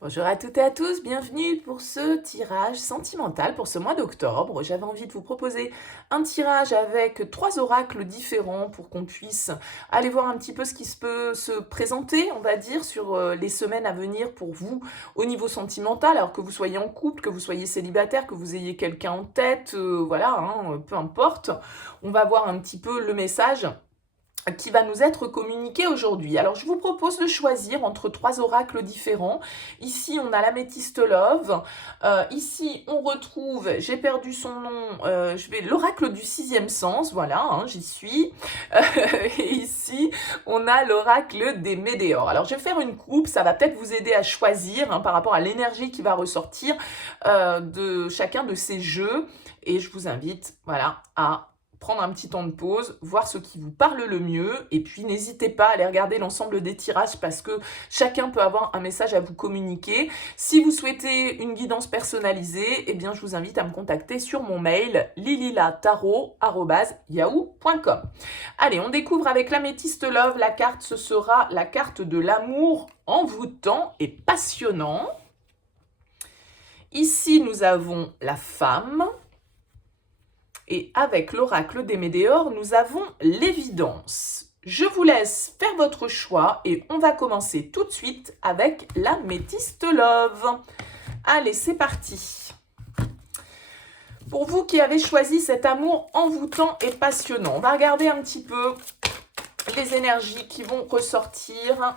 Bonjour à toutes et à tous, bienvenue pour ce tirage sentimental pour ce mois d'octobre. J'avais envie de vous proposer un tirage avec 3 oracles différents pour qu'on puisse aller voir un petit peu ce qui peut se présenter, on va dire, sur les semaines à venir pour vous au niveau sentimental, alors que vous soyez en couple, que vous soyez célibataire, que vous ayez quelqu'un en tête, voilà, hein, peu importe. On va voir un petit peu le message qui va nous être communiqué aujourd'hui. Alors, je vous propose de choisir entre 3 oracles différents. Ici, on a l'améthyste love. Ici, on retrouve, j'ai perdu son nom, l'oracle du sixième sens, voilà, hein, j'y suis. Et ici, on a l'oracle des météores. Alors, je vais faire une coupe, ça va peut-être vous aider à choisir hein, par rapport à l'énergie qui va ressortir de chacun de ces jeux. Et je vous invite, voilà, à prendre un petit temps de pause, voir ce qui vous parle le mieux, et puis n'hésitez pas à aller regarder l'ensemble des tirages parce que chacun peut avoir un message à vous communiquer. Si vous souhaitez une guidance personnalisée, eh bien je vous invite à me contacter sur mon mail lililatarot@yahoo.com. Allez, on découvre avec l'améthyste love, la carte, ce sera la carte de l'amour envoûtant et passionnant. Ici, nous avons la femme. Et avec l'oracle des météores, nous avons l'évidence. Je vous laisse faire votre choix et on va commencer tout de suite avec l'améthyste love. Allez, c'est parti. Pour vous qui avez choisi cet amour envoûtant et passionnant, on va regarder un petit peu les énergies qui vont ressortir.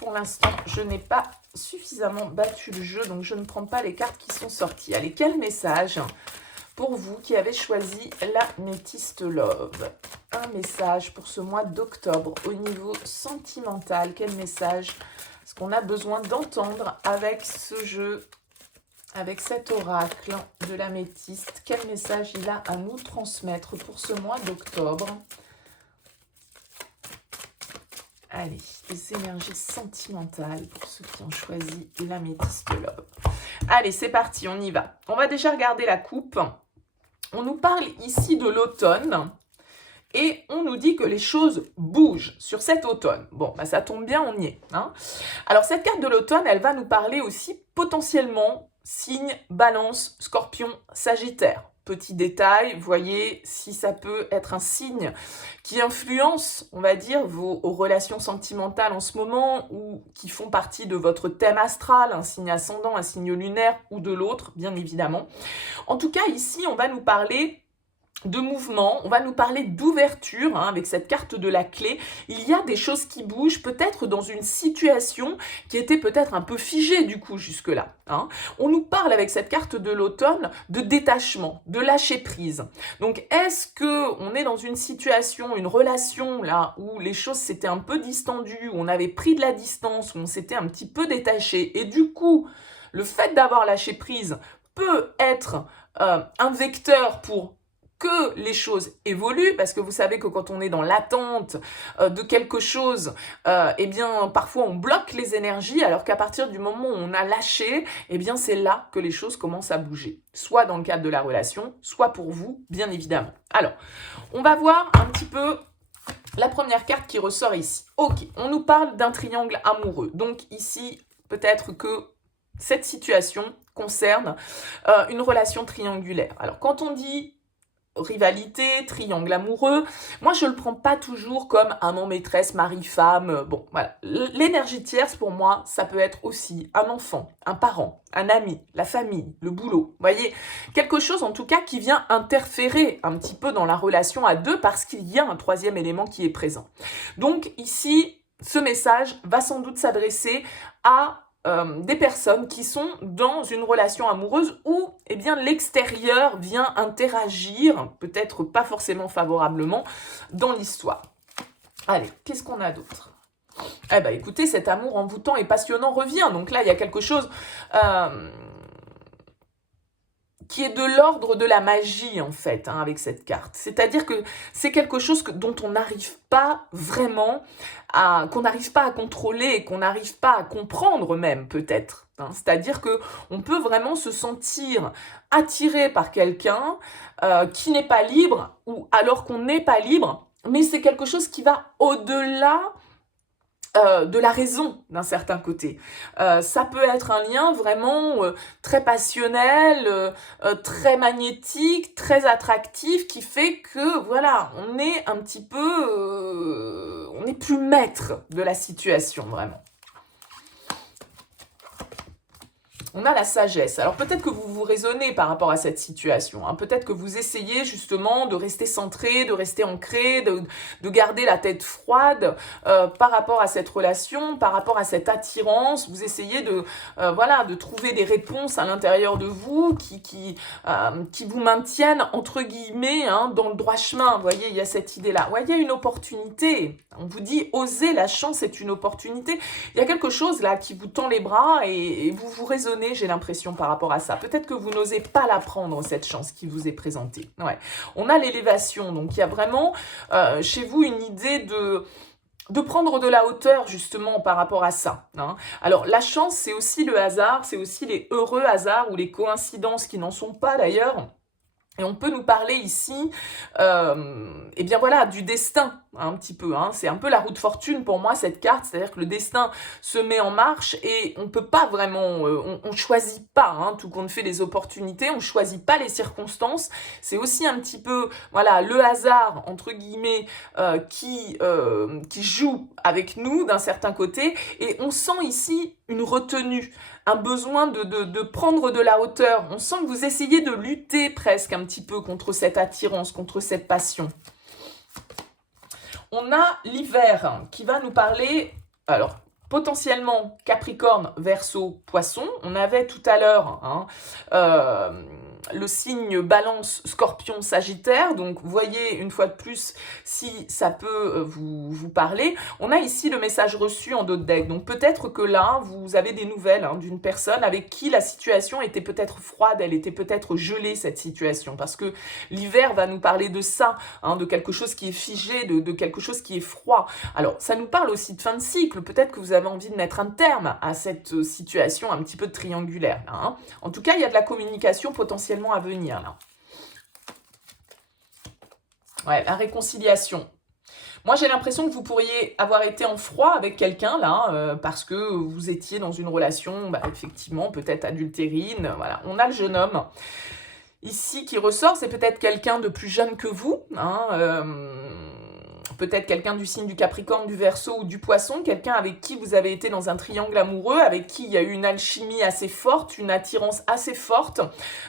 Pour l'instant, je n'ai pas suffisamment battu le jeu, donc je ne prends pas les cartes qui sont sorties. Allez, quel message pour vous qui avez choisi l'améthyste love? Un message pour ce mois d'octobre au niveau sentimental. Quel message est-ce qu'on a besoin d'entendre avec ce jeu, avec cet oracle de l'améthyste? Quel message il a à nous transmettre pour ce mois d'octobre? Allez, les énergies sentimentales pour ceux qui ont choisi l'améthyste love. Allez, c'est parti, on y va. On va déjà regarder la coupe. On nous parle ici de l'automne et on nous dit que les choses bougent sur cet automne. Bon, bah ça tombe bien, on y est. Hein. Alors, cette carte de l'automne, elle va nous parler aussi potentiellement signe Balance, Scorpion, Sagittaire. Petit détail, voyez si ça peut être un signe qui influence, on va dire, vos relations sentimentales en ce moment ou qui font partie de votre thème astral, un signe ascendant, un signe lunaire ou de l'autre, bien évidemment. En tout cas, ici, on va nous parler de mouvement, on va nous parler d'ouverture hein, avec cette carte de la clé. Il y a des choses qui bougent, peut-être dans une situation qui était peut-être un peu figée du coup jusque-là. Hein. On nous parle avec cette carte de l'automne de détachement, de lâcher prise. Donc est-ce que on est dans une situation, une relation là où les choses s'étaient un peu distendues, où on avait pris de la distance, où on s'était un petit peu détaché et du coup le fait d'avoir lâché prise peut être un vecteur pour que les choses évoluent, parce que vous savez que quand on est dans l'attente de quelque chose, eh bien, parfois on bloque les énergies, alors qu'à partir du moment où on a lâché, eh bien, c'est là que les choses commencent à bouger. Soit dans le cadre de la relation, soit pour vous, bien évidemment. Alors, on va voir un petit peu la première carte qui ressort ici. Ok, on nous parle d'un triangle amoureux. Donc ici, peut-être que cette situation concerne une relation triangulaire. Alors, quand on dit rivalité, triangle amoureux. Moi, je le prends pas toujours comme amant, maîtresse, mari, femme. Bon, voilà. L'énergie tierce, pour moi, ça peut être aussi un enfant, un parent, un ami, la famille, le boulot. Vous voyez, quelque chose en tout cas qui vient interférer un petit peu dans la relation à deux parce qu'il y a un troisième élément qui est présent. Donc ici, ce message va sans doute s'adresser à des personnes qui sont dans une relation amoureuse où eh bien, l'extérieur vient interagir, peut-être pas forcément favorablement, dans l'histoire. Allez, qu'est-ce qu'on a d'autre? Eh bien, écoutez, cet amour envoûtant et passionnant revient. Donc là, il y a quelque chose qui est de l'ordre de la magie, en fait, hein, avec cette carte. C'est-à-dire que c'est quelque chose dont on n'arrive pas vraiment qu'on n'arrive pas à contrôler et qu'on n'arrive pas à comprendre même, peut-être. Hein. C'est-à-dire qu'on peut vraiment se sentir attiré par quelqu'un qui n'est pas libre, ou alors qu'on n'est pas libre, mais c'est quelque chose qui va au-delà de la raison d'un certain côté. Ça peut être un lien vraiment très passionnel, très magnétique, très attractif, qui fait que voilà, on est un petit peu, on n'est plus maître de la situation vraiment. On a la sagesse. Alors peut-être que vous raisonnez par rapport à cette situation. Hein. Peut-être que vous essayez justement de rester centré, de rester ancré, de garder la tête froide par rapport à cette relation, par rapport à cette attirance. Vous essayez voilà, de trouver des réponses à l'intérieur de vous qui vous maintiennent entre guillemets hein, dans le droit chemin. Vous voyez, il y a cette idée-là. Vous voyez, une opportunité. On vous dit, osez, la chance est une opportunité. Il y a quelque chose là qui vous tend les bras et vous raisonnez, j'ai l'impression, par rapport à ça. Peut-être que vous n'osez pas la prendre, cette chance qui vous est présentée. Ouais. On a l'élévation, donc il y a vraiment chez vous une idée de prendre de la hauteur, justement, par rapport à ça. Hein. Alors, la chance, c'est aussi le hasard, c'est aussi les heureux hasards ou les coïncidences qui n'en sont pas, d'ailleurs. Et on peut nous parler ici, eh bien voilà, du destin, hein, un petit peu. Hein. C'est un peu la roue de fortune pour moi, cette carte. C'est-à-dire que le destin se met en marche et on ne peut pas vraiment, on ne choisit pas, hein, tout compte fait, les opportunités, on ne choisit pas les circonstances. C'est aussi un petit peu, voilà, le hasard, entre guillemets, qui joue avec nous d'un certain côté. Et on sent ici une retenue, un besoin de prendre de la hauteur. On sent que vous essayez de lutter presque un petit peu contre cette attirance, contre cette passion. On a l'hiver qui va nous parler, alors potentiellement Capricorne, Verseau, Poisson. On avait tout à l'heure hein, le signe Balance, Scorpion, Sagittaire. Donc, vous voyez, une fois de plus, si ça peut vous parler. On a ici le message reçu en dos de deck. Donc, peut-être que là, vous avez des nouvelles hein, d'une personne avec qui la situation était peut-être froide, elle était peut-être gelée, cette situation. Parce que l'hiver va nous parler de ça, hein, de quelque chose qui est figé, de quelque chose qui est froid. Alors, ça nous parle aussi de fin de cycle. Peut-être que vous avez envie de mettre un terme à cette situation un petit peu triangulaire. Là, hein. En tout cas, il y a de la communication potentiellement à venir là. Ouais, la réconciliation. Moi, j'ai l'impression que vous pourriez avoir été en froid avec quelqu'un là, parce que vous étiez dans une relation, effectivement, peut-être adultérine. Voilà, on a le jeune homme ici qui ressort. C'est peut-être quelqu'un de plus jeune que vous. Hein, peut-être quelqu'un du signe du Capricorne, du Verseau ou du Poisson, quelqu'un avec qui vous avez été dans un triangle amoureux, avec qui il y a eu une alchimie assez forte, une attirance assez forte.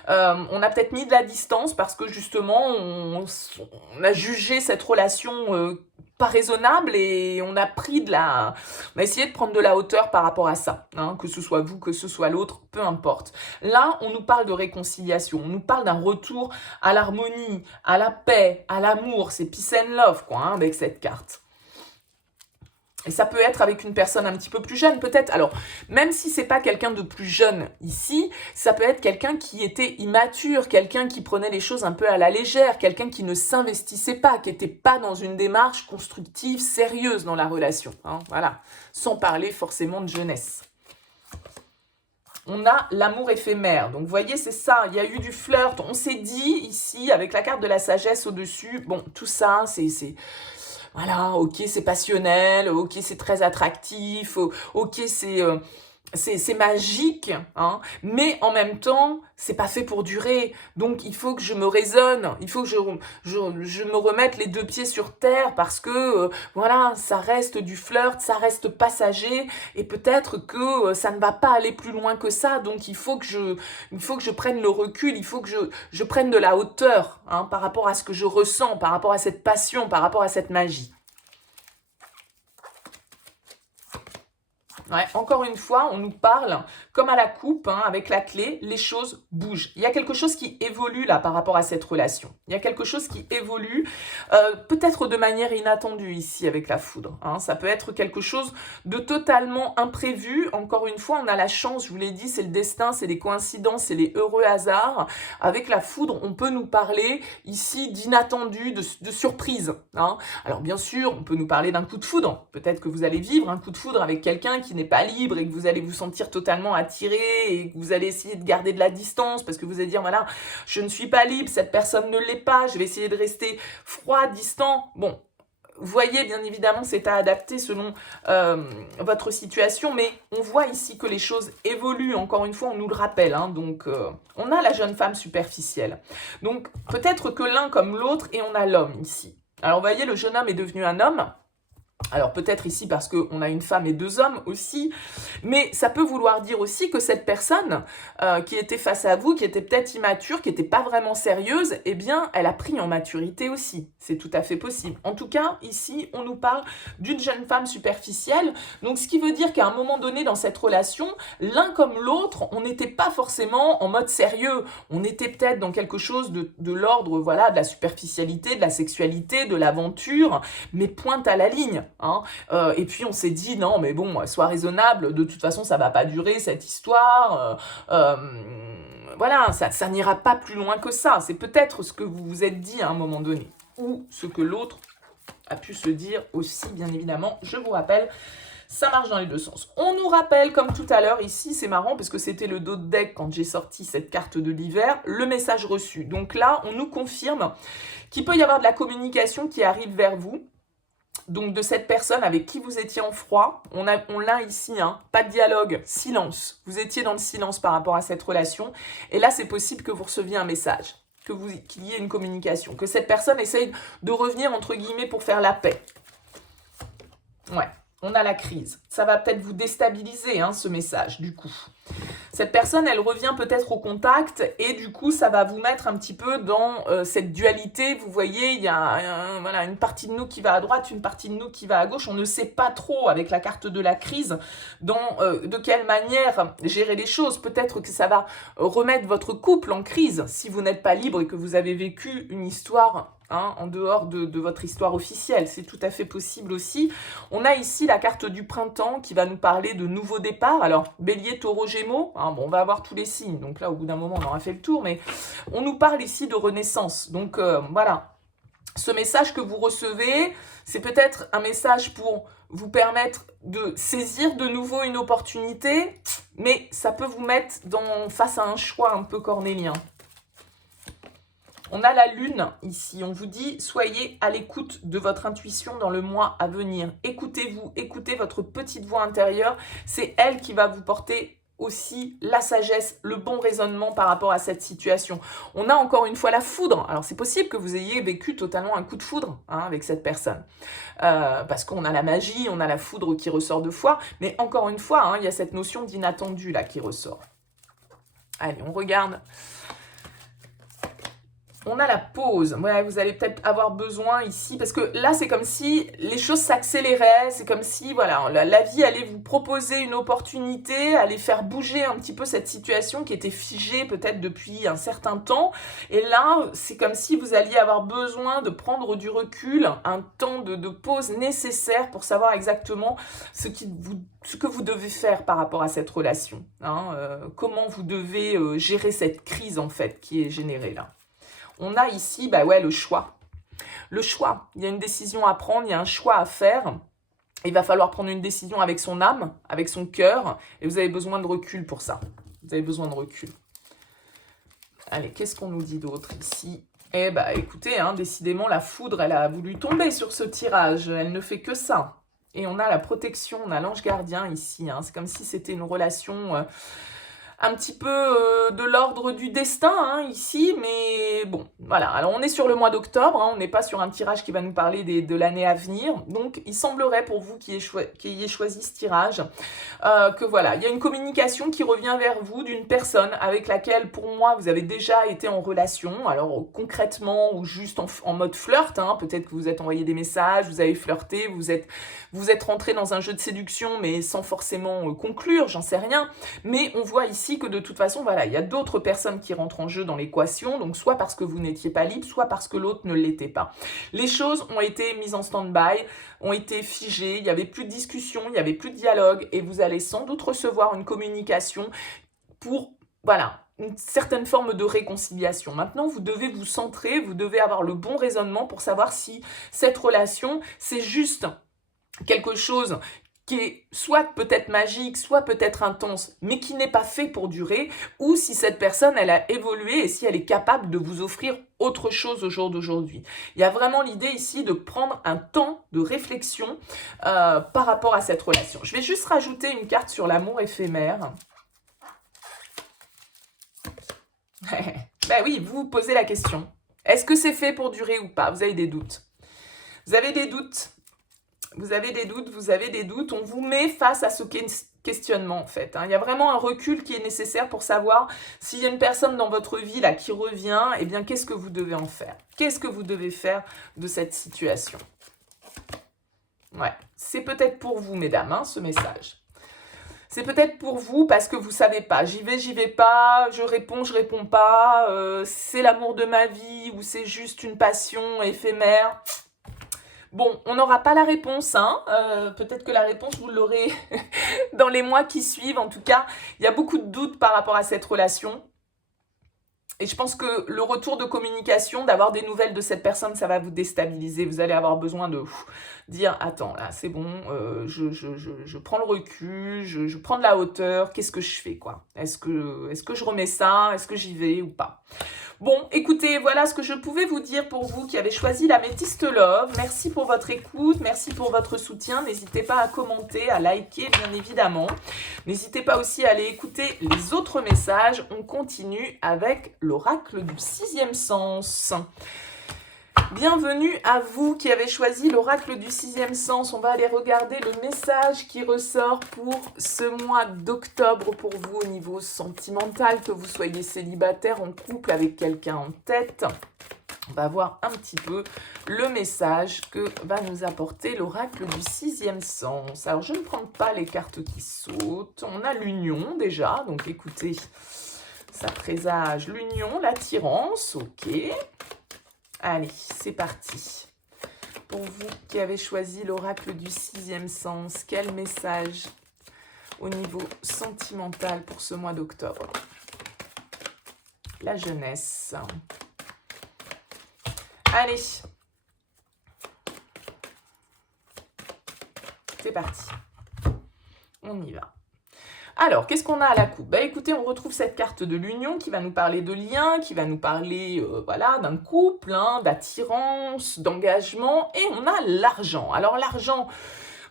On a peut-être mis de la distance parce que justement, on a jugé cette relation pas raisonnable et on a essayé de prendre de la hauteur par rapport à ça, hein, que ce soit vous, que ce soit l'autre, peu importe. Là, on nous parle de réconciliation, on nous parle d'un retour à l'harmonie, à la paix, à l'amour, c'est peace and love, quoi, hein, avec cette carte. Et ça peut être avec une personne un petit peu plus jeune, peut-être. Alors, même si c'est pas quelqu'un de plus jeune ici, ça peut être quelqu'un qui était immature, quelqu'un qui prenait les choses un peu à la légère, quelqu'un qui ne s'investissait pas, qui n'était pas dans une démarche constructive, sérieuse dans la relation. Hein, voilà, sans parler forcément de jeunesse. On a l'amour éphémère. Donc, vous voyez, c'est ça. Il y a eu du flirt. On s'est dit ici, avec la carte de la sagesse au-dessus, bon, tout ça, c'est voilà, ok, c'est passionnel, ok, c'est très attractif, ok, c'est magique, hein, mais en même temps, c'est pas fait pour durer. Donc, il faut que je me raisonne, il faut que je me remette les deux pieds sur terre parce que, voilà, ça reste du flirt, ça reste passager et peut-être que ça ne va pas aller plus loin que ça. Donc, il faut que je prenne le recul, il faut que je prenne de la hauteur hein, par rapport à ce que je ressens, par rapport à cette passion, par rapport à cette magie. Ouais, encore une fois, on nous parle, comme à la coupe, hein, avec la clé, les choses bougent. Il y a quelque chose qui évolue là par rapport à cette relation. Il y a quelque chose qui évolue, peut-être de manière inattendue ici avec la foudre. Hein. Ça peut être quelque chose de totalement imprévu. Encore une fois, on a la chance, je vous l'ai dit, c'est le destin, c'est les coïncidences, c'est les heureux hasards. Avec la foudre, on peut nous parler ici d'inattendu, de surprise. Hein. Alors bien sûr, on peut nous parler d'un coup de foudre. Peut-être que vous allez vivre un coup de foudre avec quelqu'un qui n'est pas libre et que vous allez vous sentir totalement attiré et que vous allez essayer de garder de la distance parce que vous allez dire voilà, je ne suis pas libre, cette personne ne l'est pas, je vais essayer de rester froid, distant. Bon, vous voyez, bien évidemment, c'est à adapter selon votre situation, mais on voit ici que les choses évoluent. Encore une fois, on nous le rappelle. Hein, donc, on a la jeune femme superficielle. Donc, peut-être que l'un comme l'autre, et on a l'homme ici. Alors, vous voyez, le jeune homme est devenu un homme. Alors peut-être ici parce qu'on a une femme et 2 hommes aussi, mais ça peut vouloir dire aussi que cette personne qui était face à vous, qui était peut-être immature, qui n'était pas vraiment sérieuse, eh bien elle a pris en maturité aussi, c'est tout à fait possible. En tout cas, ici on nous parle d'une jeune femme superficielle, donc ce qui veut dire qu'à un moment donné dans cette relation, l'un comme l'autre, on n'était pas forcément en mode sérieux, on était peut-être dans quelque chose de l'ordre, voilà, de la superficialité, de la sexualité, de l'aventure, mais pointe à la ligne. Hein. Et puis on s'est dit non mais bon, sois raisonnable, de toute façon ça va pas durer cette histoire, voilà, ça n'ira pas plus loin que ça. C'est peut-être ce que vous vous êtes dit à un moment donné, ou ce que l'autre a pu se dire aussi, bien évidemment. Je vous rappelle, ça marche dans les deux sens. On nous rappelle, comme tout à l'heure, ici, c'est marrant, parce que c'était le dos de deck quand j'ai sorti cette carte de l'hiver, le message reçu. Donc là, on nous confirme qu'il peut y avoir de la communication qui arrive vers vous, donc de cette personne avec qui vous étiez en froid. On l'a ici, hein, pas de dialogue, silence. Vous étiez dans le silence par rapport à cette relation. Et là, c'est possible que vous receviez un message, qu'il y ait une communication, que cette personne essaye de revenir, entre guillemets, pour faire la paix. Ouais, on a la crise. Ça va peut-être vous déstabiliser, hein, ce message, du coup. Cette personne, elle revient peut-être au contact et du coup, ça va vous mettre un petit peu dans cette dualité. Vous voyez, il y a voilà, une partie de nous qui va à droite, une partie de nous qui va à gauche. On ne sait pas trop, avec la carte de la crise, de quelle manière gérer les choses. Peut-être que ça va remettre votre couple en crise si vous n'êtes pas libre et que vous avez vécu une histoire... Hein, en dehors de votre histoire officielle, c'est tout à fait possible aussi. On a ici la carte du printemps qui va nous parler de nouveaux départs. Alors, Bélier, Taureau, Gémeaux, hein, bon, on va avoir tous les signes, donc là, au bout d'un moment, on aura fait le tour, mais on nous parle ici de renaissance. Donc, voilà, ce message que vous recevez, c'est peut-être un message pour vous permettre de saisir de nouveau une opportunité, mais ça peut vous mettre face à un choix un peu cornélien. On a la lune ici, on vous dit, soyez à l'écoute de votre intuition dans le mois à venir. Écoutez-vous, écoutez votre petite voix intérieure, c'est elle qui va vous porter aussi la sagesse, le bon raisonnement par rapport à cette situation. On a encore une fois la foudre. Alors c'est possible que vous ayez vécu totalement un coup de foudre, hein, avec cette personne. Parce qu'on a la magie, on a la foudre qui ressort 2 fois, mais encore une fois, hein, il y a cette notion d'inattendu là qui ressort. Allez, on regarde... On a la pause. Ouais, vous allez peut-être avoir besoin ici, parce que là, c'est comme si les choses s'accéléraient. C'est comme si, voilà, la vie allait vous proposer une opportunité, allait faire bouger un petit peu cette situation qui était figée peut-être depuis un certain temps. Et là, c'est comme si vous alliez avoir besoin de prendre du recul, un temps de pause nécessaire pour savoir exactement ce que vous devez faire par rapport à cette relation. Hein, comment vous devez gérer cette crise, en fait, qui est générée là. On a ici, bah ouais, le choix. Le choix, il y a une décision à prendre, il y a un choix à faire. Il va falloir prendre une décision avec son âme, avec son cœur, et vous avez besoin de recul pour ça. Vous avez besoin de recul. Allez, qu'est-ce qu'on nous dit d'autre ici? Eh bah écoutez, hein, décidément, la foudre, elle a voulu tomber sur ce tirage. Elle ne fait que ça. Et on a la protection, on a l'ange gardien ici. Hein. C'est comme si c'était une relation... un petit peu de l'ordre du destin, hein, ici, mais bon, voilà. Alors, on est sur le mois d'octobre, hein, on n'est pas sur un tirage qui va nous parler de l'année à venir. Donc, il semblerait pour vous qui ayez choisi ce tirage, que voilà, il y a une communication qui revient vers vous d'une personne avec laquelle, pour moi, vous avez déjà été en relation. Alors, concrètement, ou juste en mode flirt, hein, peut-être que vous êtes envoyé des messages, vous avez flirté, vous êtes rentré dans un jeu de séduction, mais sans forcément conclure, j'en sais rien. Mais on voit ici que de toute façon, voilà, il y a d'autres personnes qui rentrent en jeu dans l'équation, donc soit parce que vous n'étiez pas libre, soit parce que l'autre ne l'était pas. Les choses ont été mises en stand-by, ont été figées, il n'y avait plus de discussion, il n'y avait plus de dialogue, et vous allez sans doute recevoir une communication pour, voilà, une certaine forme de réconciliation. Maintenant, vous devez vous centrer, vous devez avoir le bon raisonnement pour savoir si cette relation, c'est juste quelque chose qui est soit peut-être magique, soit peut-être intense, mais qui n'est pas fait pour durer, ou si cette personne, elle a évolué et si elle est capable de vous offrir autre chose au jour d'aujourd'hui. Il y a vraiment l'idée ici de prendre un temps de réflexion par rapport à cette relation. Je vais juste rajouter une carte sur l'amour éphémère. Ben oui, vous vous posez la question. Est-ce que c'est fait pour durer ou pas? Vous avez des doutes. Vous avez des doutes. Vous avez des doutes, vous avez des doutes. On vous met face à ce questionnement, en fait. Il y a vraiment un recul qui est nécessaire pour savoir s'il y a une personne dans votre vie là qui revient, eh bien, qu'est-ce que vous devez en faire? Qu'est-ce que vous devez faire de cette situation? Ouais, c'est peut-être pour vous, mesdames, ce message. C'est peut-être pour vous parce que vous ne savez pas. J'y vais pas, je réponds pas. C'est l'amour de ma vie ou c'est juste une passion éphémère. Bon, on n'aura pas la réponse. Peut-être que la réponse, vous l'aurez dans les mois qui suivent. En tout cas, il y a beaucoup de doutes par rapport à cette relation. Et je pense que le retour de communication, d'avoir des nouvelles de cette personne, ça va vous déstabiliser. Vous allez avoir besoin de dire, attends, là, c'est bon, je prends le recul, je prends de la hauteur, qu'est-ce que je fais, quoi? Est-ce que je remets ça? Est-ce que j'y vais ou pas? Bon, écoutez, voilà ce que je pouvais vous dire pour vous qui avez choisi l'Améthyste Love. Merci pour votre écoute, merci pour votre soutien. N'hésitez pas à commenter, à liker, bien évidemment. N'hésitez pas aussi à aller écouter les autres messages. On continue avec l'oracle du 6e sens. Bienvenue à vous qui avez choisi l'oracle du 6e sens. On va aller regarder le message qui ressort pour ce mois d'octobre pour vous au niveau sentimental, que vous soyez célibataire, en couple, avec quelqu'un en tête. On va voir un petit peu le message que va nous apporter l'oracle du 6e sens. Alors, je ne prends pas les cartes qui sautent. On a l'union déjà, donc écoutez, ça présage l'union, l'attirance, ok. Allez, c'est parti. Pour vous qui avez choisi l'oracle du 6e sens, quel message au niveau sentimental pour ce mois d'octobre? La jeunesse. Allez. C'est parti. On y va. Alors, qu'est-ce qu'on a à la coupe? Bah, écoutez, on retrouve cette carte de l'union qui va nous parler de lien, qui va nous parler voilà, d'un couple, d'attirance, d'engagement. Et on a l'argent. Alors, l'argent,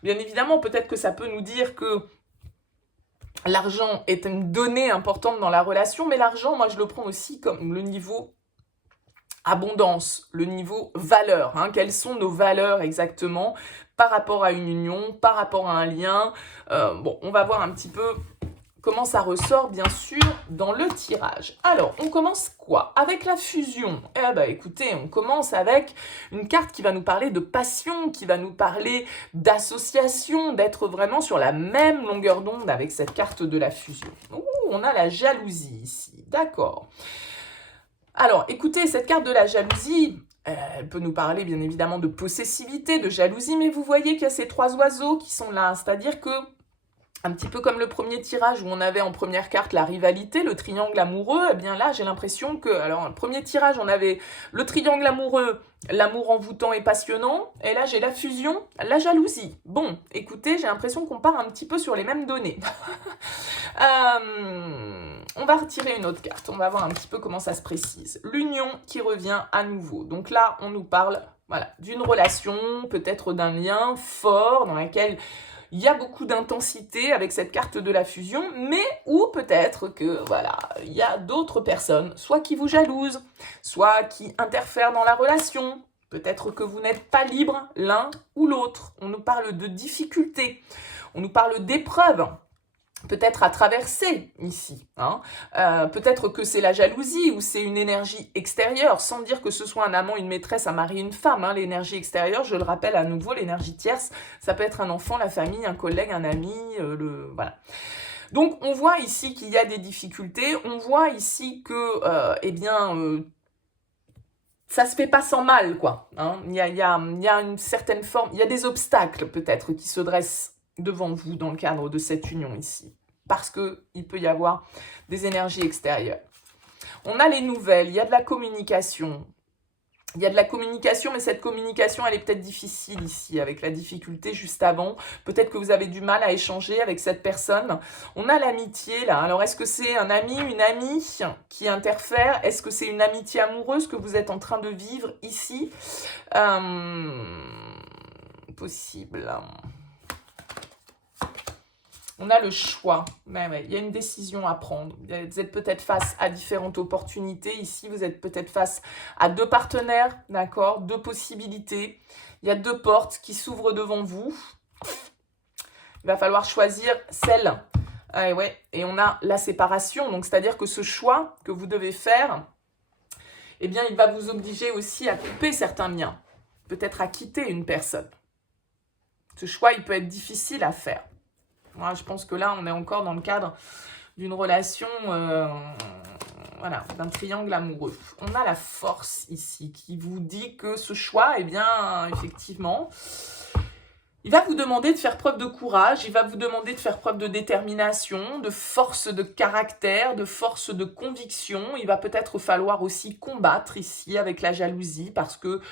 bien évidemment, peut-être que ça peut nous dire que l'argent est une donnée importante dans la relation, mais l'argent, moi, je le prends aussi comme le niveau abondance, le niveau valeur. Quelles sont nos valeurs exactement par rapport à une union, par rapport à un lien? Bon, on va voir un petit peu comment ça ressort, bien sûr, dans le tirage. Alors, on commence quoi? Avec la fusion. Eh ben, écoutez, on commence avec une carte qui va nous parler de passion, qui va nous parler d'association, d'être vraiment sur la même longueur d'onde avec cette carte de la fusion. Ouh, on a la jalousie ici, d'accord. Alors, écoutez, cette carte de la jalousie, elle peut nous parler bien évidemment de possessivité, de jalousie, mais vous voyez qu'il y a ces trois oiseaux qui sont là, c'est-à-dire que un petit peu comme le premier tirage où on avait en première carte la rivalité, le triangle amoureux, eh bien là j'ai l'impression que, alors le premier tirage on avait le triangle amoureux, l'amour envoûtant et passionnant, et là j'ai la fusion, la jalousie. Bon, écoutez, j'ai l'impression qu'on part un petit peu sur les mêmes données. On va retirer une autre carte, on va voir un petit peu comment ça se précise. L'union qui revient à nouveau, donc là on nous parle voilà, d'une relation, peut-être d'un lien fort dans lequel il y a beaucoup d'intensité avec cette carte de la fusion, mais ou peut-être que, voilà, il y a d'autres personnes, soit qui vous jalousent, soit qui interfèrent dans la relation. Peut-être que vous n'êtes pas libre l'un ou l'autre. On nous parle de difficultés, on nous parle d'épreuves. Peut-être à traverser ici. Peut-être que c'est la jalousie ou c'est une énergie extérieure, sans dire que ce soit un amant, une maîtresse, un mari, une femme. L'énergie extérieure, je le rappelle à nouveau, l'énergie tierce, ça peut être un enfant, la famille, un collègue, un ami, voilà. Donc on voit ici qu'il y a des difficultés, on voit ici que, ça se fait pas sans mal, quoi. Il y a une certaine forme, il y a des obstacles peut-être qui se dressent devant vous dans le cadre de cette union ici, parce qu'il peut y avoir des énergies extérieures. On a les nouvelles, il y a de la communication, Il y a de la communication, mais cette communication, elle est peut-être difficile ici, avec la difficulté juste avant. Peut-être que vous avez du mal à échanger avec cette personne. On a l'amitié, là. Alors, est-ce que c'est un ami, une amie qui interfère? Est-ce que c'est une amitié amoureuse que vous êtes en train de vivre ici? Possible. On a le choix. Ouais, il y a une décision à prendre. Vous êtes peut-être face à différentes opportunités. Ici, vous êtes peut-être face à 2 partenaires, d'accord? 2 possibilités. Il y a 2 portes qui s'ouvrent devant vous. Il va falloir choisir celle. Ouais. Et on a la séparation. Donc, c'est-à-dire que ce choix que vous devez faire, eh bien, il va vous obliger aussi à couper certains liens. Peut-être à quitter une personne. Ce choix, il peut être difficile à faire. Moi, je pense que là, on est encore dans le cadre d'une relation, voilà, d'un triangle amoureux. On a la force ici qui vous dit que ce choix, eh bien, effectivement, il va vous demander de faire preuve de courage, il va vous demander de faire preuve de détermination, de force de caractère, de force de conviction. Il va peut-être falloir aussi combattre ici avec la jalousie parce que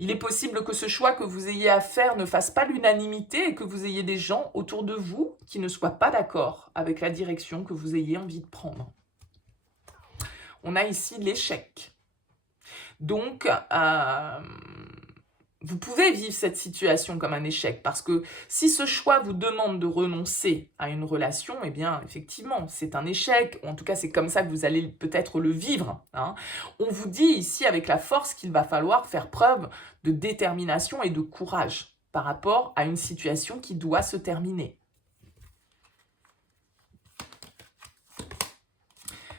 il est possible que ce choix que vous ayez à faire ne fasse pas l'unanimité et que vous ayez des gens autour de vous qui ne soient pas d'accord avec la direction que vous ayez envie de prendre. On a ici l'échec. Donc, vous pouvez vivre cette situation comme un échec parce que si ce choix vous demande de renoncer à une relation, eh bien, effectivement, c'est un échec. Ou en tout cas, c'est comme ça que vous allez peut-être le vivre. Hein. On vous dit ici avec la force qu'il va falloir faire preuve de détermination et de courage par rapport à une situation qui doit se terminer.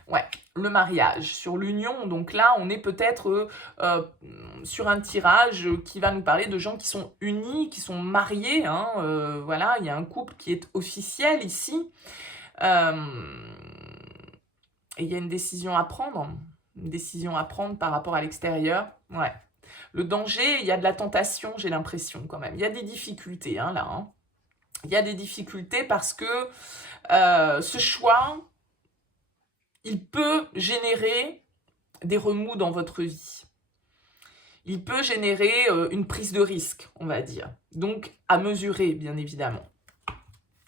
Ouais, le mariage, sur l'union, donc là, on est peut-être sur un tirage qui va nous parler de gens qui sont unis, qui sont mariés, hein, voilà, il y a un couple qui est officiel ici, et il y a une décision à prendre par rapport à l'extérieur, ouais. Le danger, il y a de la tentation, j'ai l'impression quand même, il y a des difficultés, hein, là, hein. Il y a des difficultés parce que ce choix, il peut générer des remous dans votre vie. Il peut générer une prise de risque, on va dire. Donc, à mesurer, bien évidemment.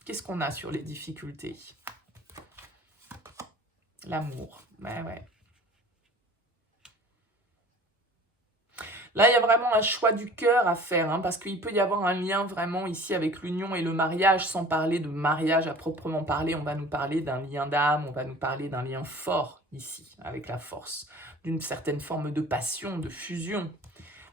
Qu'est-ce qu'on a sur les difficultés? L'amour. Ouais. Là, il y a vraiment un choix du cœur à faire, hein, parce qu'il peut y avoir un lien vraiment ici avec l'union et le mariage, sans parler de mariage à proprement parler. On va nous parler d'un lien d'âme, on va nous parler d'un lien fort ici, avec la force, d'une certaine forme de passion, de fusion.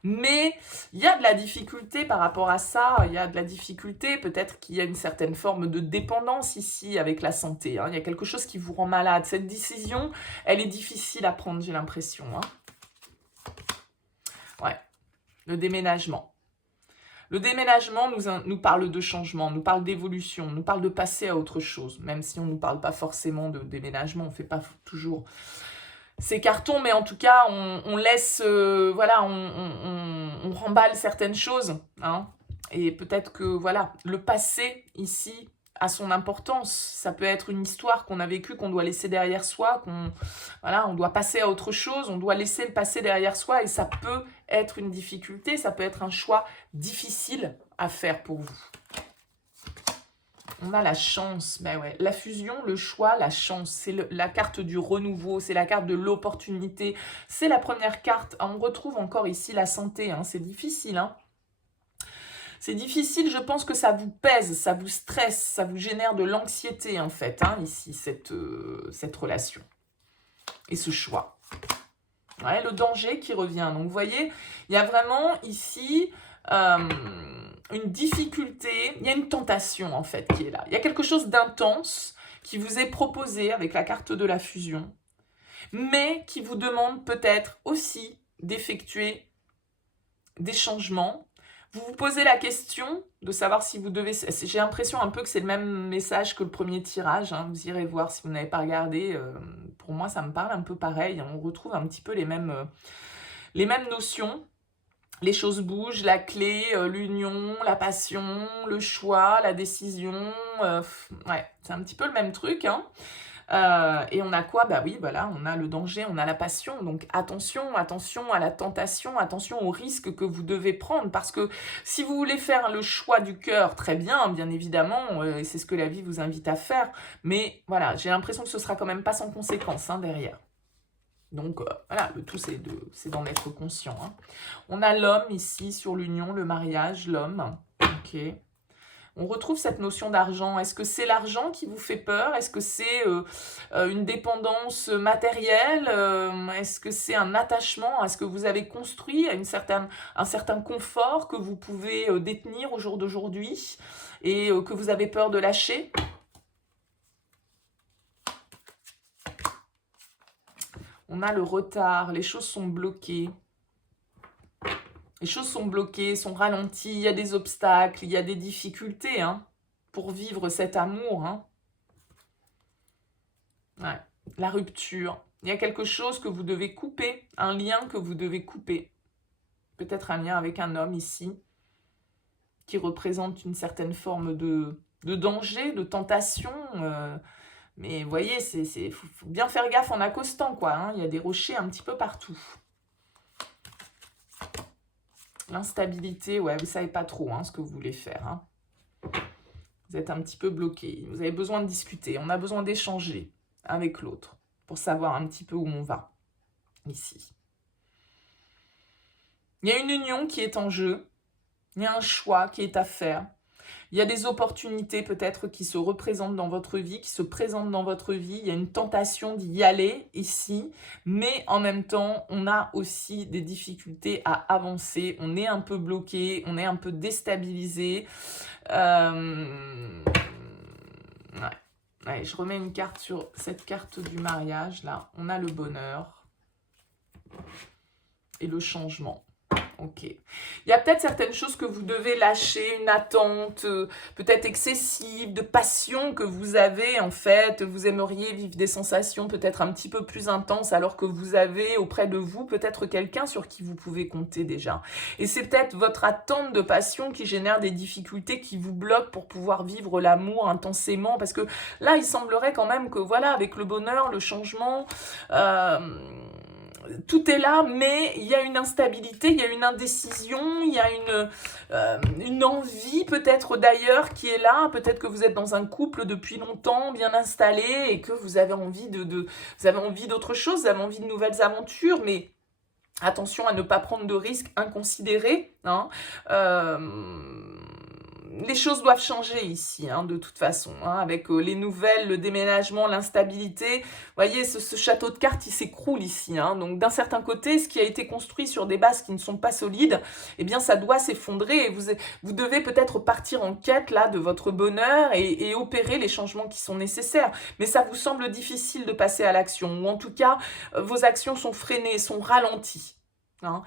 Mais il y a de la difficulté par rapport à ça, il y a de la difficulté, peut-être qu'il y a une certaine forme de dépendance ici avec la santé. Hein. Il y a quelque chose qui vous rend malade. Cette décision, elle est difficile à prendre, j'ai l'impression. Hein. Ouais, le déménagement. Le déménagement nous parle de changement, nous parle d'évolution, nous parle de passer à autre chose. Même si on ne nous parle pas forcément de déménagement, on ne fait pas toujours ces cartons, mais en tout cas, on laisse, voilà, on remballe certaines choses. Hein, et peut-être que, voilà, le passé ici a son importance. Ça peut être une histoire qu'on a vécue, qu'on doit laisser derrière soi, voilà, on doit passer à autre chose, on doit laisser le passé derrière soi et ça peut être une difficulté, ça peut être un choix difficile à faire pour vous. On a la chance, ben ouais. La fusion, le choix, la chance, c'est la carte du renouveau, c'est la carte de l'opportunité, c'est la première carte. On retrouve encore ici la santé, hein. C'est difficile, hein. C'est difficile, je pense que ça vous pèse, ça vous stresse, ça vous génère de l'anxiété en fait, hein, ici, cette relation. Et ce choix. Ouais, le danger qui revient. Donc vous voyez, il y a vraiment ici une difficulté, il y a une tentation en fait qui est là. Il y a quelque chose d'intense qui vous est proposé avec la carte de la fusion, mais qui vous demande peut-être aussi d'effectuer des changements. Vous vous posez la question de savoir si vous devez... J'ai l'impression un peu que c'est le même message que le premier tirage. Hein. Vous irez voir si vous n'avez pas regardé. Pour moi, ça me parle un peu pareil. On retrouve un petit peu les mêmes notions. Les choses bougent, la clé, l'union, la passion, le choix, la décision. Ouais, c'est un petit peu le même truc. Hein. Et on a quoi? Bah oui, voilà, on a le danger, on a la passion. Donc attention, attention à la tentation, attention aux risques que vous devez prendre. Parce que si vous voulez faire le choix du cœur, très bien, bien évidemment, et c'est ce que la vie vous invite à faire. Mais voilà, j'ai l'impression que ce sera quand même pas sans conséquence hein, derrière. Donc voilà, le tout c'est d'en être conscient. Hein. On a l'homme ici sur l'union, le mariage, l'homme. Ok. On retrouve cette notion d'argent. Est-ce que c'est l'argent qui vous fait peur? Est-ce que c'est une dépendance matérielle? Est-ce que c'est un attachement? Est-ce que vous avez construit un certain confort que vous pouvez détenir au jour d'aujourd'hui et que vous avez peur de lâcher? On a le retard, les choses sont bloquées. Les choses sont bloquées, sont ralenties, il y a des obstacles, il y a des difficultés hein, pour vivre cet amour. Hein. Ouais. La rupture. Il y a quelque chose que vous devez couper, un lien que vous devez couper. Peut-être un lien avec un homme ici, qui représente une certaine forme de danger, de tentation. Mais vous voyez, faut bien faire gaffe en accostant, quoi. Hein. Il y a des rochers un petit peu partout. L'instabilité, ouais, vous ne savez pas trop hein, ce que vous voulez faire. Hein. Vous êtes un petit peu bloqué. Vous avez besoin de discuter. On a besoin d'échanger avec l'autre pour savoir un petit peu où on va ici. Il y a une union qui est en jeu. Il y a un choix qui est à faire. Il y a des opportunités peut-être qui se représentent dans votre vie, qui se présentent dans votre vie. Il y a une tentation d'y aller ici, mais en même temps, on a aussi des difficultés à avancer. On est un peu bloqué, on est un peu déstabilisé. Ouais, je remets une carte sur cette carte du mariage. Là, on a le bonheur et le changement. Ok. Il y a peut-être certaines choses que vous devez lâcher, une attente peut-être excessive, de passion que vous avez en fait. Vous aimeriez vivre des sensations peut-être un petit peu plus intenses alors que vous avez auprès de vous peut-être quelqu'un sur qui vous pouvez compter déjà. Et c'est peut-être votre attente de passion qui génère des difficultés qui vous bloquent pour pouvoir vivre l'amour intensément. Parce que là, il semblerait quand même que voilà, avec le bonheur, le changement... tout est là, mais il y a une instabilité, il y a une indécision, il y a une envie peut-être d'ailleurs qui est là. Peut-être que vous êtes dans un couple depuis longtemps, bien installé, et que vous avez envie vous avez envie d'autre chose, vous avez envie de nouvelles aventures, mais attention à ne pas prendre de risques inconsidérés. Hein. Les choses doivent changer ici, hein, de toute façon, hein, avec les nouvelles, le déménagement, l'instabilité. Vous voyez, ce château de cartes, il s'écroule ici. Hein, donc, d'un certain côté, ce qui a été construit sur des bases qui ne sont pas solides, eh bien, ça doit s'effondrer. Et vous devez peut-être partir en quête là de votre bonheur et opérer les changements qui sont nécessaires. Mais ça vous semble difficile de passer à l'action, ou en tout cas, vos actions sont freinées, sont ralenties. Hein,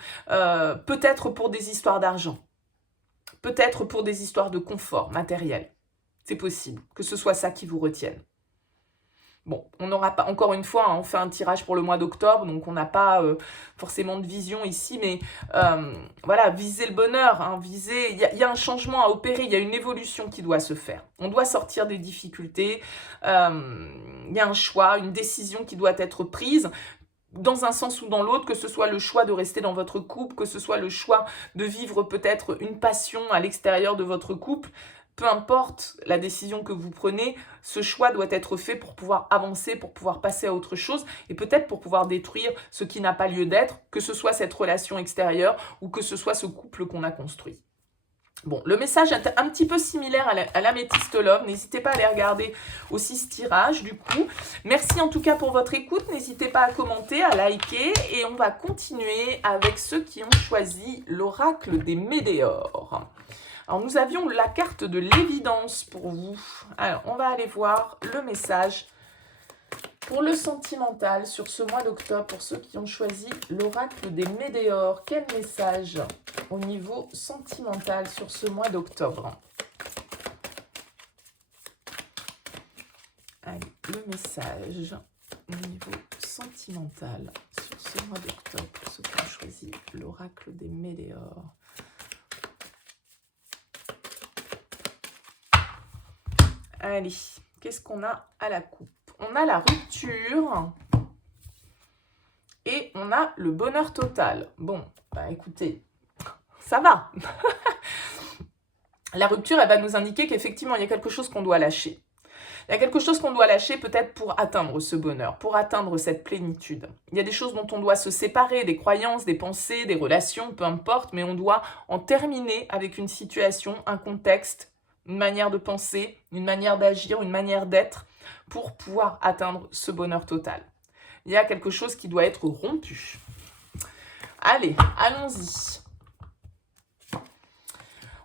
peut-être pour des histoires d'argent. Peut-être pour des histoires de confort matériel. C'est possible que ce soit ça qui vous retienne. Bon, on n'aura pas, encore une fois, hein, on fait un tirage pour le mois d'octobre, donc on n'a pas forcément de vision ici, mais voilà, visez le bonheur, hein, visez, il y a un changement à opérer, il y a une évolution qui doit se faire. On doit sortir des difficultés, il y a un choix, une décision qui doit être prise, dans un sens ou dans l'autre, que ce soit le choix de rester dans votre couple, que ce soit le choix de vivre peut-être une passion à l'extérieur de votre couple, peu importe la décision que vous prenez, ce choix doit être fait pour pouvoir avancer, pour pouvoir passer à autre chose et peut-être pour pouvoir détruire ce qui n'a pas lieu d'être, que ce soit cette relation extérieure ou que ce soit ce couple qu'on a construit. Bon, le message est un petit peu similaire à l'améthyste love. N'hésitez pas à aller regarder aussi ce tirage du coup. Merci en tout cas pour votre écoute. N'hésitez pas à commenter, à liker. Et on va continuer avec ceux qui ont choisi l'oracle des Médéors. Alors nous avions la carte de l'évidence pour vous. Alors on va aller voir le message pour le sentimental sur ce mois d'octobre, pour ceux qui ont choisi l'oracle des Médéors. Quel message au niveau sentimental sur ce mois d'octobre? Allez, le message au niveau sentimental sur ce mois d'octobre, pour ceux qui ont choisi l'oracle des Médéors. Allez, qu'est-ce qu'on a à la coupe? on a la rupture et on a le bonheur total. Bon, bah écoutez, ça va. La rupture, elle va nous indiquer qu'effectivement, il y a quelque chose qu'on doit lâcher. Il y a quelque chose qu'on doit lâcher peut-être pour atteindre ce bonheur, pour atteindre cette plénitude. Il y a des choses dont on doit se séparer, des croyances, des pensées, des relations, peu importe, mais on doit en terminer avec une situation, un contexte, une manière de penser, une manière d'agir, une manière d'être, pour pouvoir atteindre ce bonheur total. Il y a quelque chose qui doit être rompu. Allez, allons-y.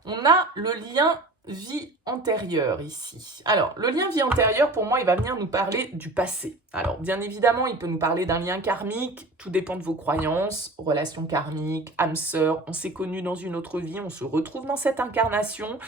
On a le lien vie antérieure ici. Alors, le lien vie antérieure, pour moi, il va venir nous parler du passé. Alors, bien évidemment, il peut nous parler d'un lien karmique. Tout dépend de vos croyances, relations karmiques, âme sœur. On s'est connus dans une autre vie, on se retrouve dans cette incarnation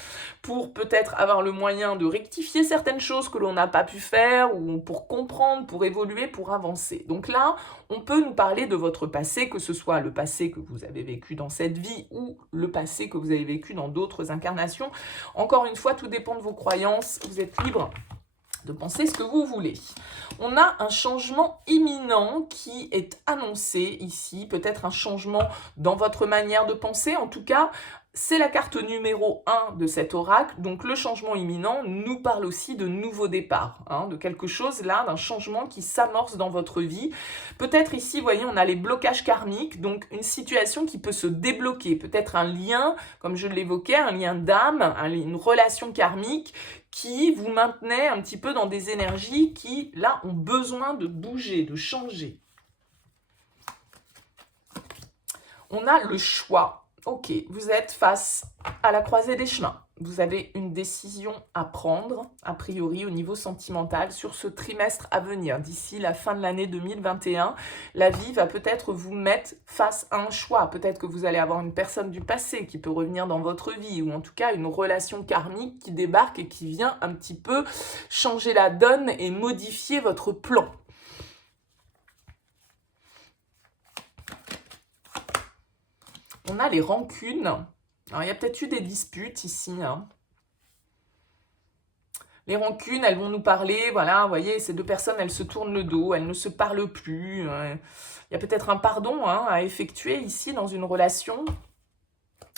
pour peut-être avoir le moyen de rectifier certaines choses que l'on n'a pas pu faire ou pour comprendre, pour évoluer, pour avancer. Donc là, on peut nous parler de votre passé, que ce soit le passé que vous avez vécu dans cette vie ou le passé que vous avez vécu dans d'autres incarnations. Encore une fois, tout dépend de vos croyances. Vous êtes libre de penser ce que vous voulez. On a un changement imminent qui est annoncé ici. Peut-être un changement dans votre manière de penser. En tout cas, c'est la carte numéro 1 de cet oracle. Donc le changement imminent nous parle aussi de nouveau départ, de quelque chose là, d'un changement qui s'amorce dans votre vie. Peut-être ici, vous voyez, on a les blocages karmiques, donc une situation qui peut se débloquer. Peut-être un lien, comme je l'évoquais, un lien d'âme, une relation karmique qui vous maintenait un petit peu dans des énergies qui, là, ont besoin de bouger, de changer. On a le choix. Ok, vous êtes face à la croisée des chemins. Vous avez une décision à prendre, a priori, au niveau sentimental, sur ce trimestre à venir. D'ici la fin de l'année 2021, la vie va peut-être vous mettre face à un choix. Peut-être que vous allez avoir une personne du passé qui peut revenir dans votre vie, ou en tout cas une relation karmique qui débarque et qui vient un petit peu changer la donne et modifier votre plan. On a les rancunes. Alors, il y a peut-être eu des disputes ici. Les rancunes, elles vont nous parler, voilà, vous voyez, ces deux personnes, elles se tournent le dos, elles ne se parlent plus. Il y a peut-être un pardon à effectuer ici dans une relation.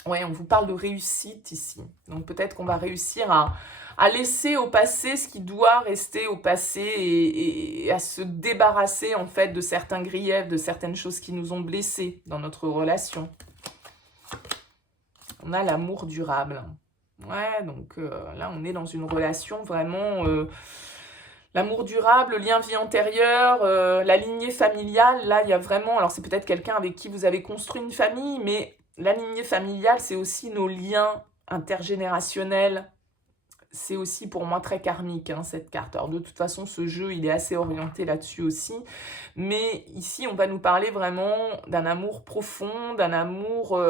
Ouais, on vous parle de réussite ici. Donc peut-être qu'on va réussir à laisser au passé ce qui doit rester au passé et à se débarrasser en fait de certains griefs, de certaines choses qui nous ont blessés dans notre relation. On a l'amour durable. Ouais, donc là, on est dans une relation vraiment... l'amour durable, le lien vie antérieure, la lignée familiale. Là, il y a vraiment... Alors, c'est peut-être quelqu'un avec qui vous avez construit une famille, mais la lignée familiale, c'est aussi nos liens intergénérationnels. C'est aussi pour moi très karmique, cette carte. Alors de toute façon, ce jeu, il est assez orienté là-dessus aussi. Mais ici, on va nous parler vraiment d'un amour profond, d'un amour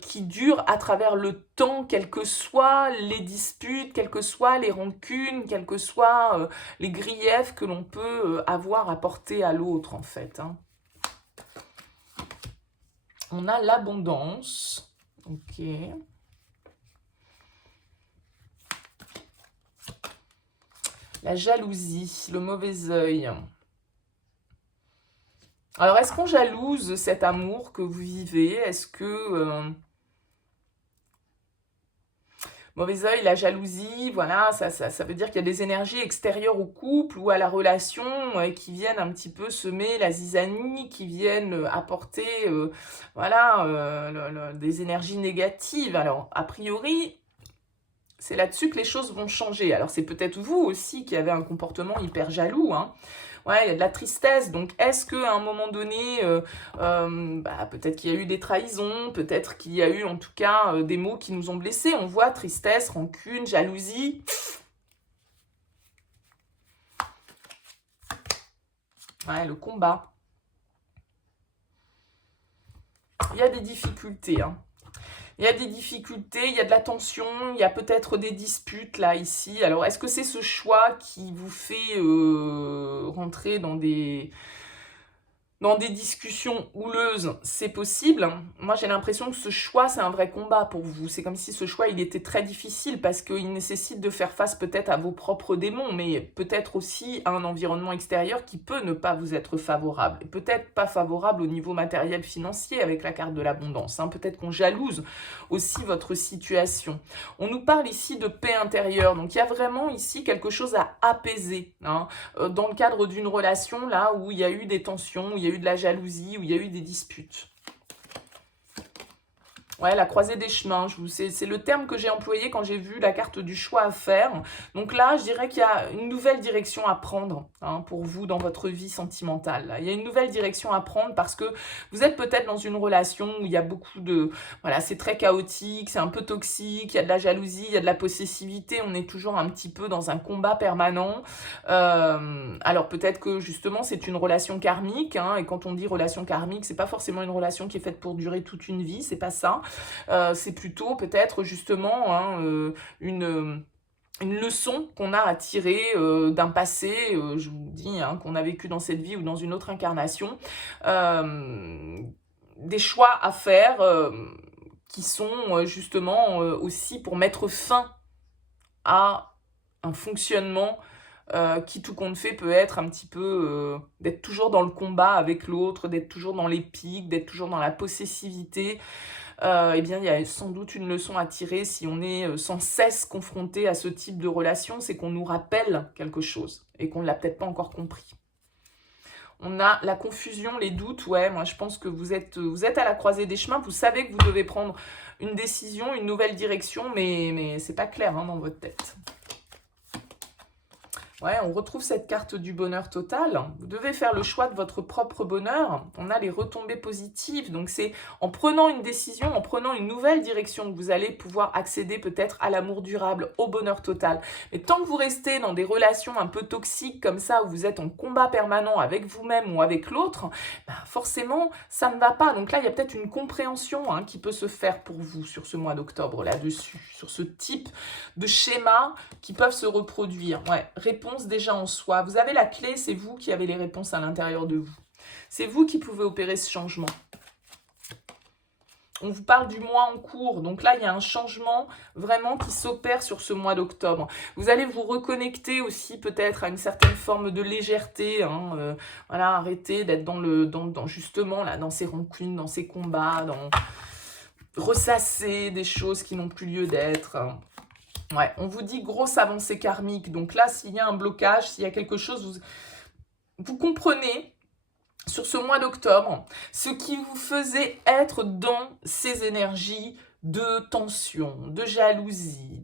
qui dure à travers le temps, quelles que soient les disputes, quelles que soient les rancunes, quels que soient les griefs que l'on peut avoir à porter à l'autre, en fait. On a l'abondance. Ok. La jalousie, le mauvais œil. Alors, est-ce qu'on jalouse cet amour que vous vivez? Est-ce que... mauvais œil, la jalousie, voilà, ça veut dire qu'il y a des énergies extérieures au couple ou à la relation qui viennent un petit peu semer la zizanie, qui viennent apporter des énergies négatives. Alors, a priori... c'est là-dessus que les choses vont changer. Alors, c'est peut-être vous aussi qui avez un comportement hyper jaloux. Ouais, il y a de la tristesse. Donc, est-ce qu'à un moment donné, peut-être qu'il y a eu des trahisons, peut-être qu'il y a eu en tout cas des mots qui nous ont blessés. On voit tristesse, rancune, jalousie. Ouais, le combat. Il y a des difficultés, Il y a des difficultés, il y a de la tension, il y a peut-être des disputes là, ici. Alors, est-ce que c'est ce choix qui vous fait rentrer dans des dans des discussions houleuses, c'est possible. Moi, j'ai l'impression que ce choix, c'est un vrai combat pour vous. C'est comme si ce choix, il était très difficile parce qu'il nécessite de faire face peut-être à vos propres démons, mais peut-être aussi à un environnement extérieur qui peut ne pas vous être favorable. Et peut-être pas favorable au niveau matériel financier avec la carte de l'abondance. Hein. Peut-être qu'on jalouse aussi votre situation. On nous parle ici de paix intérieure. Donc, il y a vraiment ici quelque chose à apaiser. Hein, dans le cadre d'une relation, là, où il y a eu des tensions, où il y a eu de la jalousie, où il y a eu des disputes. Ouais, la croisée des chemins, c'est le terme que j'ai employé quand j'ai vu la carte du choix à faire. Donc là, je dirais qu'il y a une nouvelle direction à prendre hein, pour vous dans votre vie sentimentale. Là. Il y a une nouvelle direction à prendre parce que vous êtes peut-être dans une relation où il y a beaucoup de... Voilà, c'est très chaotique, c'est un peu toxique, il y a de la jalousie, il y a de la possessivité, on est toujours un petit peu dans un combat permanent. Alors peut-être que justement, c'est une relation karmique, hein, et quand on dit relation karmique, c'est pas forcément une relation qui est faite pour durer toute une vie, c'est pas ça. C'est plutôt peut-être justement hein, une leçon qu'on a à tirer d'un passé, je vous dis, hein, qu'on a vécu dans cette vie ou dans une autre incarnation, des choix à faire qui sont justement aussi pour mettre fin à un fonctionnement qui tout compte fait peut être un petit peu d'être toujours dans le combat avec l'autre, d'être toujours dans les pics, d'être toujours dans la possessivité. Eh bien, il y a sans doute une leçon à tirer si on est sans cesse confronté à ce type de relation, c'est qu'on nous rappelle quelque chose et qu'on ne l'a peut-être pas encore compris. On a la confusion, les doutes, ouais, moi je pense que vous êtes à la croisée des chemins, vous savez que vous devez prendre une décision, une nouvelle direction, mais c'est pas clair hein, dans votre tête. Ouais, on retrouve cette carte du bonheur total. Vous devez faire le choix de votre propre bonheur. On a les retombées positives. Donc, c'est en prenant une décision, en prenant une nouvelle direction que vous allez pouvoir accéder peut-être à l'amour durable, au bonheur total. Mais tant que vous restez dans des relations un peu toxiques comme ça, où vous êtes en combat permanent avec vous-même ou avec l'autre, bah forcément, ça ne va pas. Donc là, il y a peut-être une compréhension hein, qui peut se faire pour vous sur ce mois d'octobre là-dessus, sur ce type de schéma qui peuvent se reproduire. Ouais, réponse déjà en soi. Vous avez la clé, c'est vous qui avez les réponses à l'intérieur de vous. C'est vous qui pouvez opérer ce changement. On vous parle du mois en cours, donc là, il y a un changement vraiment qui s'opère sur ce mois d'octobre. Vous allez vous reconnecter aussi peut-être à une certaine forme de légèreté. Hein, voilà, arrêtez d'être justement là, dans ces rancunes, dans ces combats, dans ressasser des choses qui n'ont plus lieu d'être. Ouais, on vous dit grosse avancée karmique. Donc là, s'il y a un blocage, s'il y a quelque chose, vous comprenez sur ce mois d'octobre ce qui vous faisait être dans ces énergies de tension, de jalousie,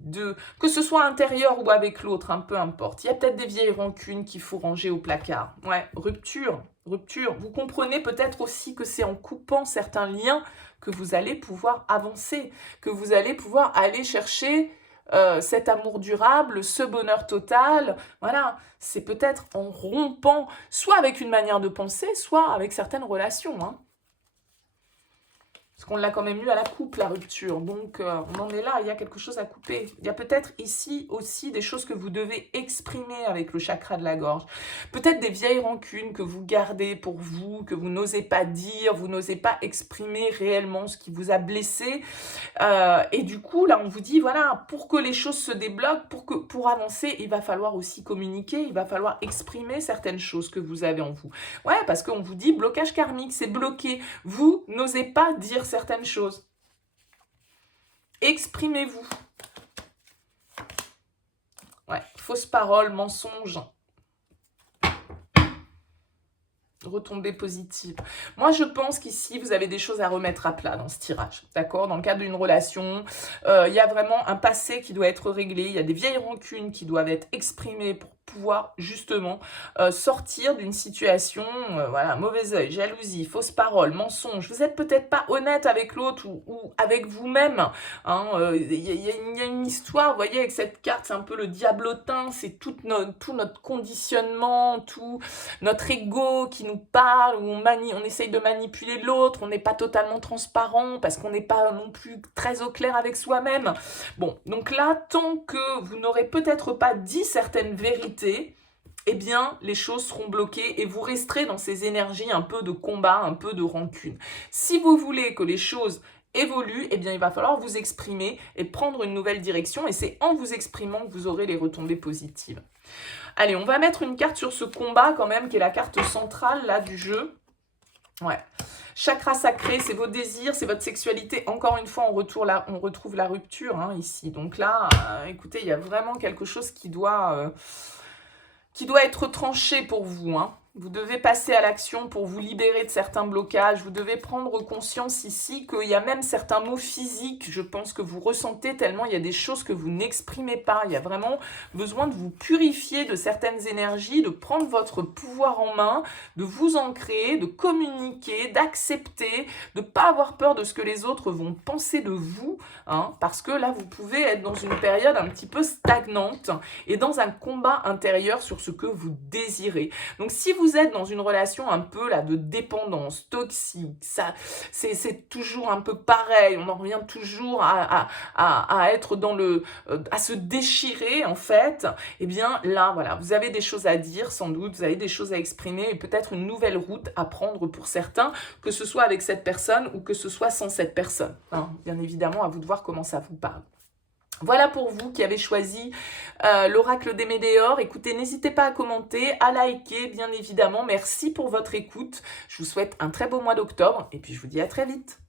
que ce soit intérieur ou avec l'autre, hein, peu importe. Il y a peut-être des vieilles rancunes qu'il faut ranger au placard. Ouais, rupture. Vous comprenez peut-être aussi que c'est en coupant certains liens que vous allez pouvoir avancer, que vous allez pouvoir aller chercher cet amour durable, ce bonheur total, voilà, c'est peut-être en rompant, soit avec une manière de penser, soit avec certaines relations, hein. Parce qu'on l'a quand même eu à la coupe, la rupture. Donc, on en est là, il y a quelque chose à couper. Il y a peut-être ici aussi des choses que vous devez exprimer avec le chakra de la gorge. Peut-être des vieilles rancunes que vous gardez pour vous, que vous n'osez pas dire, vous n'osez pas exprimer réellement ce qui vous a blessé. Et du coup, là, on vous dit, voilà, pour que les choses se débloquent, pour avancer, il va falloir aussi communiquer, il va falloir exprimer certaines choses que vous avez en vous. Ouais, parce qu'on vous dit, blocage karmique, c'est bloqué. Vous n'osez pas dire certaines choses. Exprimez-vous. Ouais, fausse parole, mensonge. Retombée positive. Moi, je pense qu'ici, vous avez des choses à remettre à plat dans ce tirage, d'accord? Dans le cadre d'une relation, il y a vraiment un passé qui doit être réglé, il y a des vieilles rancunes qui doivent être exprimées pour pouvoir justement sortir d'une situation, voilà, mauvais œil, jalousie, fausse parole, mensonge. Vous n'êtes peut-être pas honnête avec l'autre ou avec vous-même. Hein, y a une histoire, vous voyez, avec cette carte, c'est un peu le diablotin, c'est tout notre conditionnement, tout notre ego qui nous parle, où on essaye de manipuler l'autre, on n'est pas totalement transparent parce qu'on n'est pas non plus très au clair avec soi-même. Bon, donc là, tant que vous n'aurez peut-être pas dit certaines vérités, eh bien, les choses seront bloquées et vous resterez dans ces énergies un peu de combat, un peu de rancune. Si vous voulez que les choses évoluent, eh bien, il va falloir vous exprimer et prendre une nouvelle direction. Et c'est en vous exprimant que vous aurez les retombées positives. Allez, on va mettre une carte sur ce combat quand même, qui est la carte centrale là du jeu. Ouais. Chakra sacré, c'est vos désirs, c'est votre sexualité. Encore une fois, on retrouve la rupture hein, ici. Donc là, écoutez, il y a vraiment quelque chose qui doit être tranché pour vous. Hein. Vous devez passer à l'action pour vous libérer de certains blocages. Vous devez prendre conscience ici qu'il y a même certains mots physiques, je pense, que vous ressentez tellement il y a des choses que vous n'exprimez pas. Il y a vraiment besoin de vous purifier de certaines énergies, de prendre votre pouvoir en main, de vous ancrer, de communiquer, d'accepter, de ne pas avoir peur de ce que les autres vont penser de vous. Hein, parce que là, vous pouvez être dans une période un petit peu stagnante et dans un combat intérieur sur ce que vous désirez. Donc, si vous êtes dans une relation un peu là de dépendance, toxique, ça, c'est toujours un peu pareil, on en revient toujours à être dans à se déchirer en fait, eh bien là, voilà, vous avez des choses à dire sans doute, vous avez des choses à exprimer et peut-être une nouvelle route à prendre pour certains, que ce soit avec cette personne ou que ce soit sans cette personne. Hein, bien évidemment, à vous de voir comment ça vous parle. Voilà pour vous qui avez choisi l'oracle des Médéors. Écoutez, n'hésitez pas à commenter, à liker, bien évidemment. Merci pour votre écoute. Je vous souhaite un très beau mois d'octobre et puis je vous dis à très vite.